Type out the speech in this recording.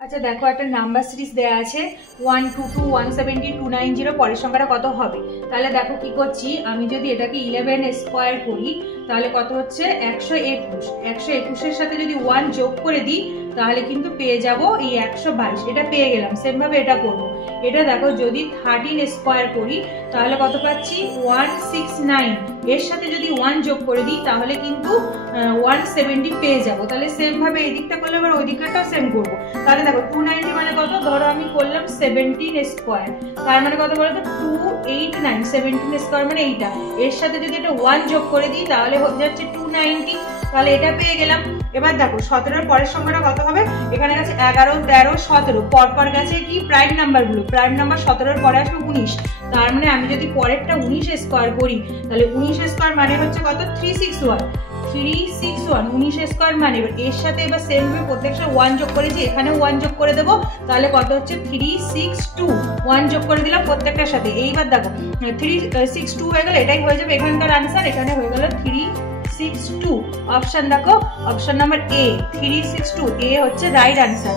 আচ্ছা দেখো, একটা নাম্বার সিরিজ দেয়া আছে 122 170 290, পরের সংখ্যাটা কত হবে। তাহলে দেখো কি করছি, আমি যদি এটাকে 11 স্কোয়ার করি তাহলে কত হচ্ছে 121। 121-এর সাথে যদি 1 যোগ করে দিই তাহলে কিন্তু পেয়ে যাব এই 122। এটা পেয়ে গেলাম। সেম ভাবে এটা করব। এটা দেখো যদি 13 স্কোয়ার করি তাহলে কত পাচ্ছি 169। এর সাথে যদি 1 যোগ করে দিই তাহলে কিন্তু 170 পেয়ে যাব। তাহলে সেম ভাবে এই দিকটা করলে আবার ওই দিকটাও সেম করব। তাহলে দেখো 290 মানে কত, ধরো আমি করলাম 17 স্কোয়ার, তার মানে কত বলো তো 289। 17 স্কোয়ার মানে এইটা, এর সাথে যদি এটা 1 যোগ করে দিই তাহলে হয়ে যাচ্ছে 290। তাহলে এটা পেয়ে গেলাম। এবার দেখো 17-এর পরের সংখ্যাটা কত হবে। এখানে গেছে 11 13 17, পরপর গেছে কি প্রাইম নাম্বার গুলো। প্রাইম নাম্বার 17-এর পরে আসবে 19। তার মানে আমি যদি পরেরটা 19 স্কোয়ার করি তাহলে 19 স্কোয়ার মানে হচ্ছে কত 361। 19 স্কোয়ার মানে এর সাথে এবার সেম ভাবে প্রত্যেকটা 1 যোগ করেছি, এখানেও 1 যোগ করে দেবো। তাহলে কত হচ্ছে 362। 1 যোগ করে দিলাম প্রত্যেকটার সাথে। এইবার দেখো 362 হয়ে গেল, এটাই হয়ে যাবে এখানকার আনসার। এখানে হয়ে গেল 362। অপশন দেখো, অপশন নাম্বার এ 362, এ হচ্ছে রাইট আনসার।